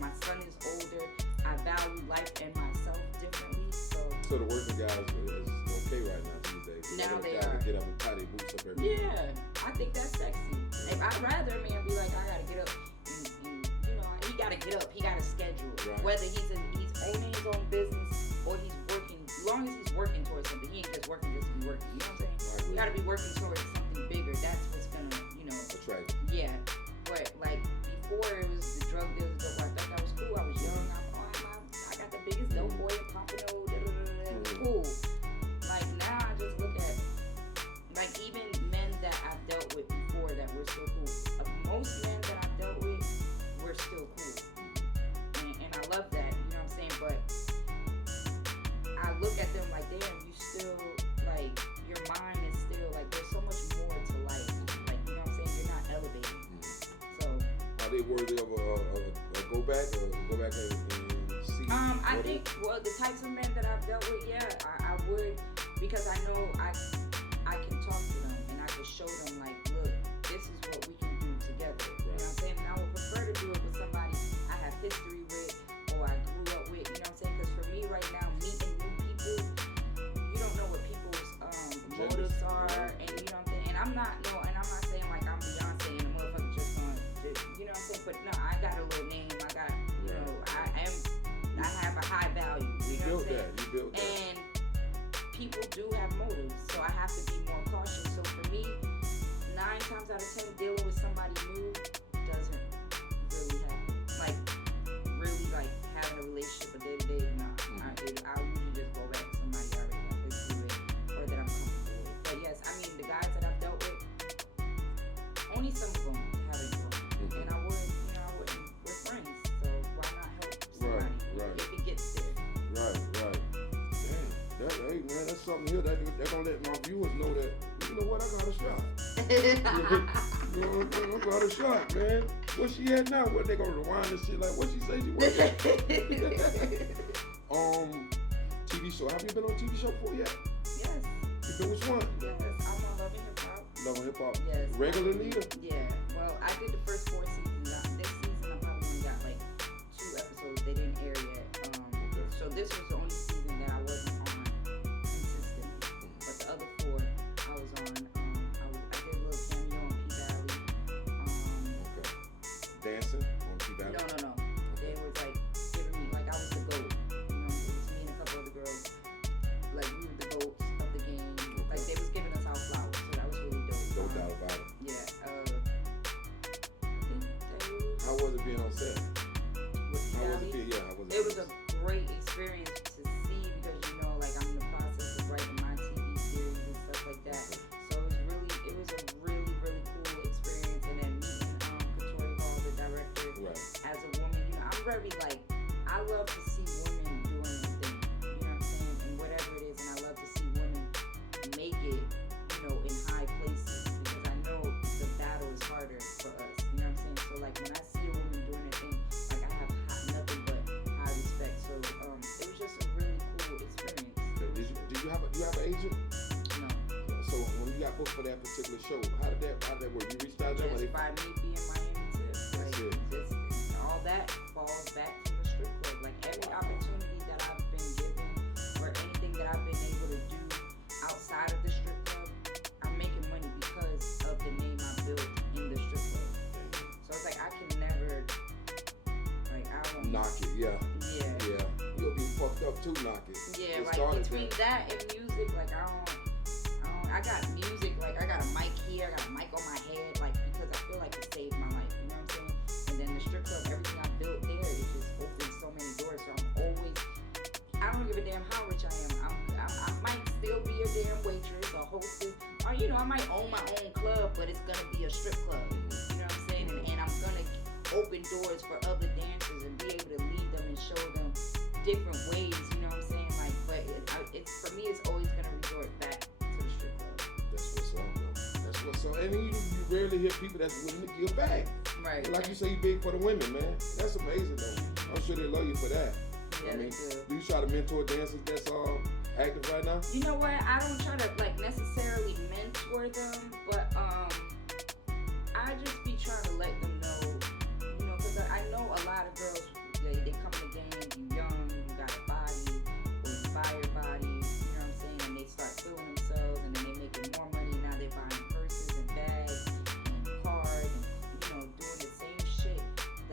My son is older. I value life and myself differently. So the working guys is okay right now these days. Now they guys are. Get up and tie their boots up every day. Yeah, I think that's sexy. If I'd rather a man be like, I gotta get up. And, you know, he gotta get up. He got a schedule. Whether he's owning his own business or he's working. As long as he's working towards something, he ain't just working just to be working. You know what I'm saying? You gotta be working towards something bigger. That's what's gonna, you know. That's right. Yeah, but like before it was the drug dealers. I thought that was cool. I was young. I got the biggest dope boy in Pompano. It was cool. Like now I just look at like even men that I've dealt with before that were still cool. Most men that I've dealt with were still cool, and I love that. You know what I'm saying? But I look at them like, damn, you still like your mind is still like there's so much more to life. Like you know what I'm saying? You're not elevating. So are they worthy of a go back and see? I think the types of men that I've dealt with, yeah, I would, because I know I can talk to them and I can show them like, look, this is what we can do together. You know what I'm saying? And I would prefer to do it with somebody I have history with or I grew up with. You know what I'm saying? Because for me right now, meeting new people, you don't know what people's motives are, and you know what I'm saying. And I'm not saying like I'm Beyonce and the motherfucker just going, you know what I'm saying. But no, I got a little name. I got, you know, I have a high value. You know what I'm saying? You built that. And people do have motives, so I have to be more cautious. So for me, 9 times out of 10, dealing with somebody new doesn't really happen. Like really, like having a relationship a day to day. Nah, I'll usually just go back to somebody I already have history with or that I'm comfortable with. But yes, I mean the guys that I've dealt with, only some of them haven't grown, and I wouldn't. We're friends, so why not help somebody if it gets there? Right. Damn, hey man, that's something here that they're gonna let my viewers know that, you know what, I got a shot. You know, I got a shot, man. Where she at now? What, they gonna rewind this shit? Like, what she say she was at? TV show. Have you been on a TV show before yet? Yes. You been which one? Yes, I'm on Love and Hip Hop. Love and Hip Hop. Yes. Regular Nita? Yeah. Well, I did the first 4 seasons. This season I probably only got like 2 episodes. They didn't air yet. So this was the only season that I wasn't on consistently. But the other 4 I was on. I did a little cameo on P-Valley. Dancing on P-Valley? No. They was like giving me, like I was the GOAT. You know, it was me and a couple other girls. Like we were the GOATs of the game. Like they was giving us our flowers. So that was really dope. No doubt about it. Yeah. How was it being on set? How was it? It was a great experience to see because you know, like I'm in the process of writing my TV series and stuff like that. So it was a really cool experience. And then meeting Katori Hall, the director, as a woman, you know, I'm very like I love to see women doing their thing. You know what I'm saying? And whatever it is, and I love to see women make it, you know, in high places because I know the battle is harder for us. You know what I'm saying? So like when I see a woman doing her thing, like I have nothing but high respect. So it was just a really cool experience. Do you have an agent? No. So when you got booked for that particular show. How did that work? You reached out to them? Just by me being Miamitip. Like, all that falls back from the strip club. Like every opportunity that I've been given or anything that I've been able to do outside of the strip club, I'm making money because of the name I built in the strip club. So it's like I can never, like I won't knock it. Yeah. You'll be fucked up too. Knock it. Yeah, like between that and music, like I got music, like I got a mic here, I got a mic on my head, like because I feel like it saved my life, you know what I'm saying? And then the strip club, everything I built there, it just opened so many doors. So I don't give a damn how rich I am. I might still be a damn waitress or hostess, or I might own my own club, but it's gonna be a strip club, you know what I'm saying? And I'm gonna open doors for other dancers and be able to lead them and show them different ways, you know what I'm saying? Like, but it's for me, it's always gonna resort back to the strip club. That's what's up, though. That's what's up. And you rarely hear people that's willing to give back. Right. And like you say, you big for the women, man. That's amazing, though. I'm sure they love you for that. Yeah, I mean, they do you try to mentor dancers that's active right now? You know what? I don't try to like necessarily mentor them, but I just be trying to let them know, because I know a lot of girls. They come in the game, you young, you got a body, or you buy your body, you know what I'm saying? And they start feeling themselves, and then they making more money. Now they're buying purses and bags and cars, and doing the same shit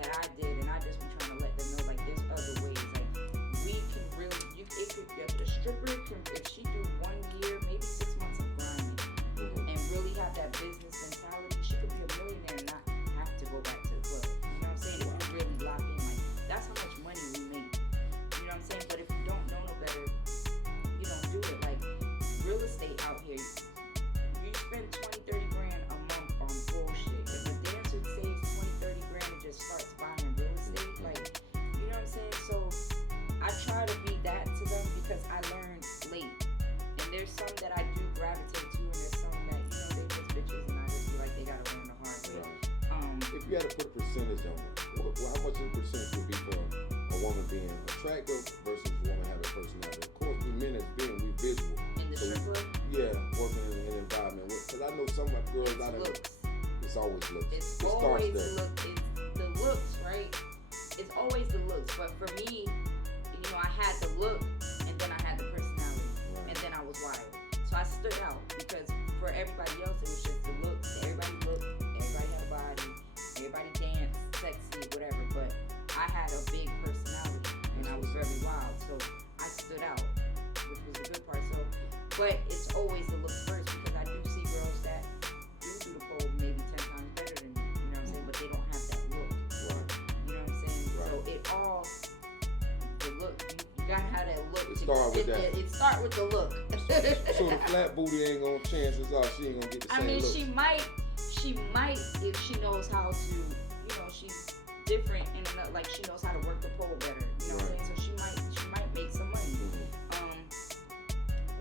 that I did. And I just be trying to let them know, like, there's other ways. Like, we can really, if the stripper can, if she do 1 year, maybe 6 months of grinding, and really have that business mentality, she could be a millionaire and not have to go back to the club. You know what I'm saying? If you really lock in, like, that's how much money we make. You know what I'm saying? But if you don't know no better, you don't do it. Like real estate out here, you spend 20-30 grand a month on bullshit. If a dancer saves 20-30 grand and just starts buying real estate, like, you know what I'm saying? So I try to be that to them because I learned late. And there's some that I do gravitate to, and there's some that, they just bitches, and I just feel like they gotta learn the hard way. If you had to put a percentage on it, how much of the percentage would be for a woman being attractive versus a woman having personality? Of course, we men as being, we visual. In the strip club? Yeah, working in an environment. Because I know some of my girls out there, it's always looks. It's always the looks, right? It's always the looks. But for me, I had the look, and then I had the personality, and then I was wild. So I stood out because for everybody else, it was just the looks. Everybody looked, everybody had a body, everybody danced, sexy, whatever. But I had a big personality, and I was very wild. So I stood out, which was the good part. So, but it's always the looks first because I do see girls that do the pole maybe 10 times better than me. You know what I'm saying? But they don't have that look. Right. You know what I'm saying? Right. So it all. The look, you gotta have that look. It start with that. It start with the look. So the flat booty ain't gonna, chances are she ain't gonna get the same look. she might if she knows how to, she's different in another, like she knows how to work the pole better. You know what I'm saying? So she might make some money.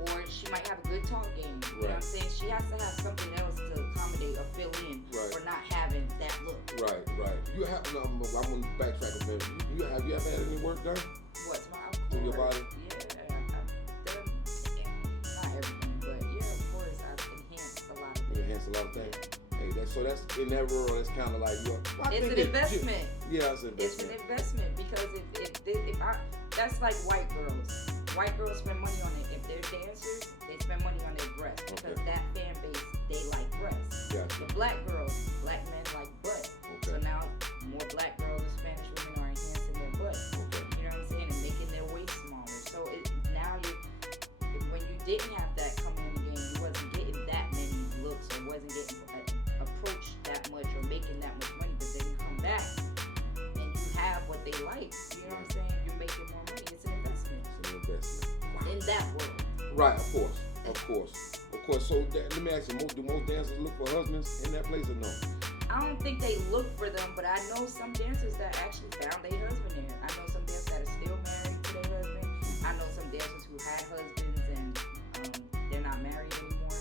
Or she might have a good talk game. You know what I'm saying? She has to have something else to accommodate or fill in for not having that look. Right. You have. I'm gonna backtrack a bit. You ever had any work done? What? To your body? Yeah, I've done not everything, but yeah, of course, I've enhanced a lot of things. You enhanced a lot of things. Hey, so that's in that world. That's kind of like it's an investment. Yeah, it's an investment. It's an investment because that's like white girls. White girls spend money on it. If they're dancers, they spend money on their breasts because that fan base, they like breasts. Yeah. The black girls, black men like butt. So now more black girls and Spanish women are enhancing their butt. You know what I'm saying? And making their waist smaller. So now when you didn't have that coming in the game, you wasn't getting that many looks or wasn't getting approached that much or making that much money. But then you come back and you have what they like. You know what I'm saying? You're making more money. It's an investment. It's an investment. Wow. In that world. Right, of course. So let me ask you, do most dancers look for husbands in that place or no? I don't think they look for them, but I know some dancers that actually found their husband there. I know some dancers that are still married to their husband. I know some dancers who had husbands and they're not married anymore.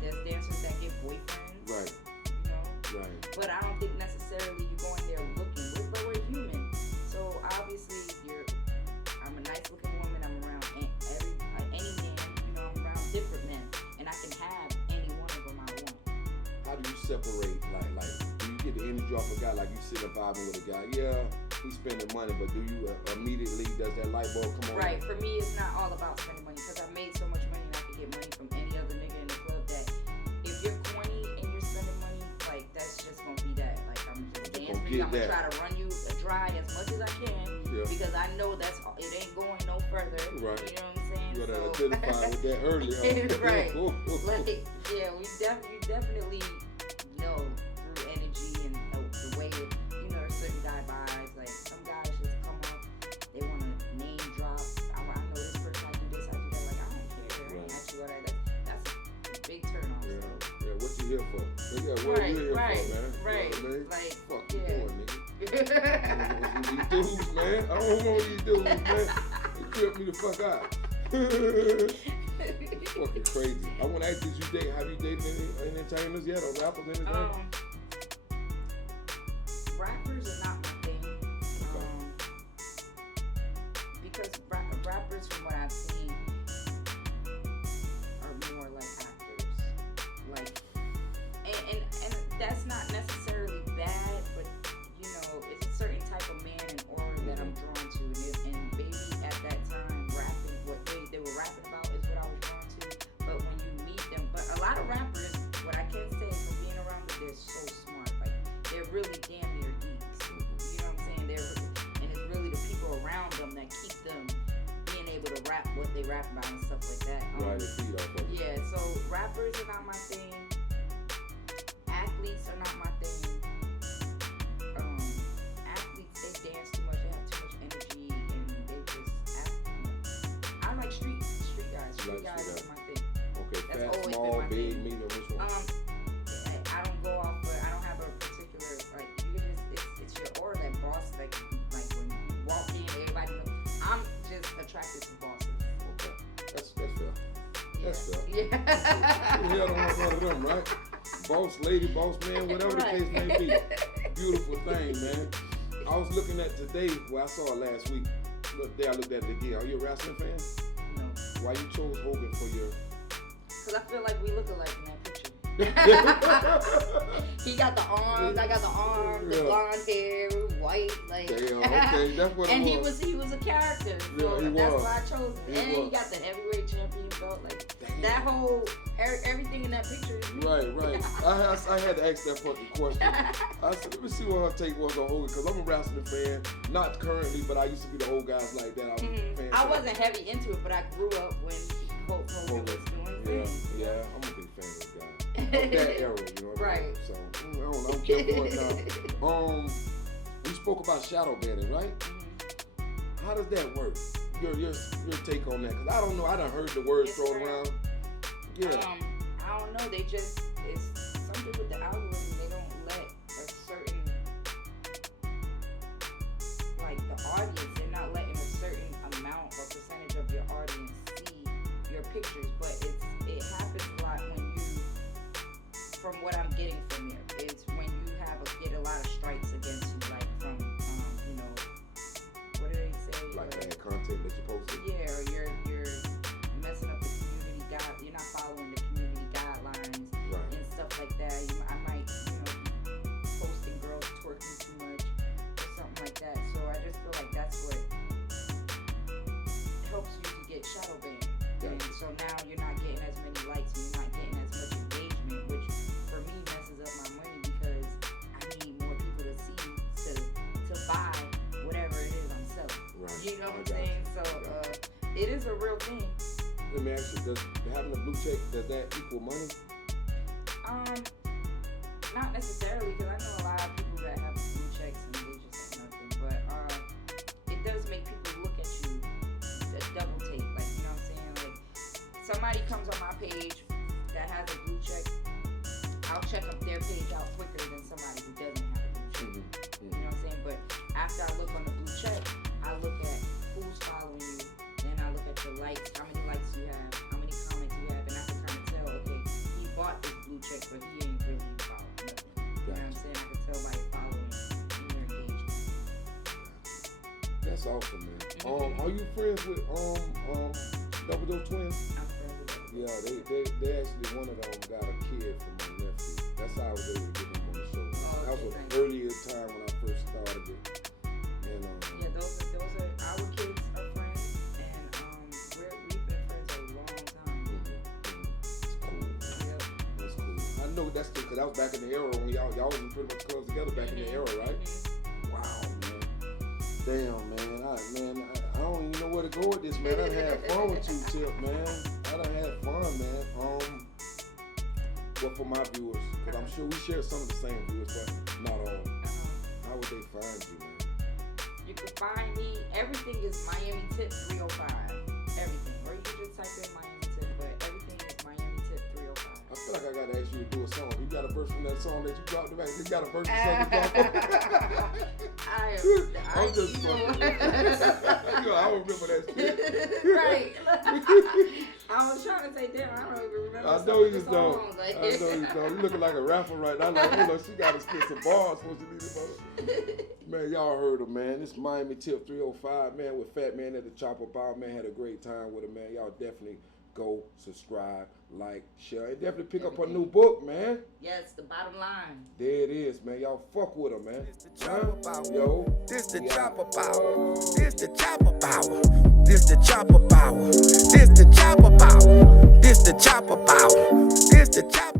There's dancers that get boyfriends. Right. Right. But I don't think necessarily you go in there looking. But we're human. So obviously I'm a nice looking woman. I'm around any man. I'm around different men. And I can have separate? Like, do you get the energy off a guy like you sitting vibing with a guy? Yeah, he's spending money, but do you immediately, does that light bulb come on? Right. For me, it's not all about spending money because I made so much money and I could get money from any other nigga in the club that if you're corny and you're spending money, like that's just gonna be that. Like I'm just dancing. I'm gonna try to run you dry as much as I can because I know it ain't going no further. Right. You know what I'm saying? You gotta identify with that early, huh? Right. Like, yeah, you definitely know through energy and the way it, you know, there's certain guy vibes. Like some guys just come up, they want to name drop. I know this person, I do this, I do that. Like I don't care. I ain't actually what that's a big turn on. Yeah, yeah. What you here for? Yeah, what you here for, man? Right. You know what I mean? Like, fuck you doing, nigga? I don't want these dudes, man. I don't want these dudes, man. They trip me the fuck out. Fucking crazy. I want to ask you, have you dated any entertainers yet or rappers anything? Rappers are not my thing. Because rappers, from what I've seen, are more like actors. Like, and that's not necessarily bad, but you know, it's a certain type of man and aura that I'm drawn to. And baby, at that time, rapping, what they were rapping about is what I was drawn to. But when you meet them, but a lot of rappers, what I can say from being around them, they're so smart. Like they're really damn near geeks. You know what I'm saying? And it's really the people around them that keep them being able to rap what they rap about and stuff like that. Right, they feed off of it. Yeah, so rappers are not my thing. Athletes are not my thing. Athletes, they dance too much, they have too much energy, and they just act. I like street guys. Street guys is my thing. Okay, That's fat, always small, been my big, thing. medium, which one? I don't go off, but I don't have a particular, like, you can just, it's your aura that boss, like when you walk in, everybody knows. I'm just attracted to bosses. Okay, that's fair. That's fair. Yeah. Who the hell don't want one of them, right? Boss lady, boss man, whatever the case may be. Beautiful thing, man. I was looking at today, well, I saw it last week. Look, there I looked at it again. Are you a wrestling fan? No. Why you chose Hogan for your... Because I feel like we look alike in that picture. He got the arms, I got the arms, the blonde hair, white, like. Damn, okay, that's what and it was. he was a character, so Yeah, that's why I chose him. He And he got the heavyweight champion belt, like that whole everything in that picture is me. Right. I had to ask that fucking question. I said, let me see what her take was on Hogan, because I'm a wrestling fan, not currently, but I used to be the old guys like that. I was a fan. I wasn't heavy into it, but I grew up when Hogan was doing things. Yeah, I'm a big fan of this guy. Of that era, you know what I mean? So, I don't know, I'm careful now. We spoke about shadow banning, right? How does that work? Your take on that? Because I don't know, I done heard the words thrown around. Yeah. I don't know, it's something with the algorithm, they don't let a certain, like the audience, they're not letting a certain amount or percentage of your audience see your pictures, but it happens a lot when you, from what I'm getting from you, is when you get a lot of strikes against you, like from, you know, what do they say? Like bad content that you posted? Yeah, or you're messing up the community you're not following the community guidelines and stuff like that. I might, you know, be posting girls twerking too much or something like that. So I just feel like that's what helps you to get shadow banned. And so now you're not getting as many likes and you're not getting as much engagement, which for me messes up my money because I need more people to see to buy whatever it is I'm selling. Right. You know what I'm saying? So it is a real thing. Let me ask you, does having a blue check, does that equal money? Not necessarily, because I know a lot of people that have blue checks and they just ain't nothing. But it does make people look at you a double take. Like, you know what I'm saying? Like, somebody comes on my page that has a blue check, I'll check up their page out quicker than somebody who doesn't have a blue check. You know what I'm saying? But after I look on the blue check, I look at who's following you, then I look at your likes, how many likes you have, how many comments you have, and I can kind of tell, okay, he bought this blue check, but he ain't really following nothing. You know what I'm saying? I can tell by your following and your engagement. That's awesome, man. Are you friends with Double Dose Twins? I'm friends with them. Yeah, they actually, one of them got a kid from my nephew. That's how I was able to get him on the show. Oh, That was okay, the thank you. earliest time when I first started it. And Yeah, those are our kids are friends, and we've been friends a long time. it's cool. Yep. That's cool. I know that's because that was back in the era when y'all was in pretty much clubs together back in the era, right? Wow, man. Damn, man. I don't even know where to go with this, man. I done had fun with you, Tip, man. I done had fun, man. Well, for my viewers, because I'm sure we share some of the same viewers, but not all. How would they find you, man? You can find me. Everything is Miamitip305. Everything, or you can just type in Miamitip, but everything is Miamitip305. I feel like I gotta ask you to do a song. You got a verse from that song that you dropped back. You got a verse from something you dropped. I'm just fucking. I remember that shit. Right. I was trying to say, damn, I don't even remember. I know you don't. I know you don't. You looking like a rapper right now. Like, hold on, she gotta spit some bars before she leaves it. Man, y'all heard her, man. This Miamitip305, man, with Fat Man at the Chopper Bar, man, had a great time with her, man. Y'all definitely go subscribe, like, share, and definitely pick up her new book, man. Yes, the bottom line. There it is, man. Y'all fuck with her, man. This the chopper power. Yo. This the chopper power. This the chopper power. This the chopper power. This the chopper power. This the chopper power. This the chopper